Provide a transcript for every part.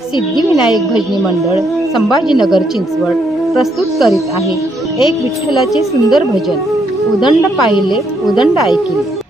सिद्धिविनायक भजनी मंडळ संभाजीनगर चिंचवड प्रस्तुत करीत आहे. एक विठ्ठलाचे सुंदर भजन. उदंड पाहिले उदंड ऐकिले.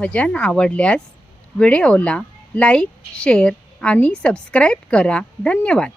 भजन आवडल्यास व्हिडिओला लाईक शेअर आणि सबस्क्राईब करा. धन्यवाद.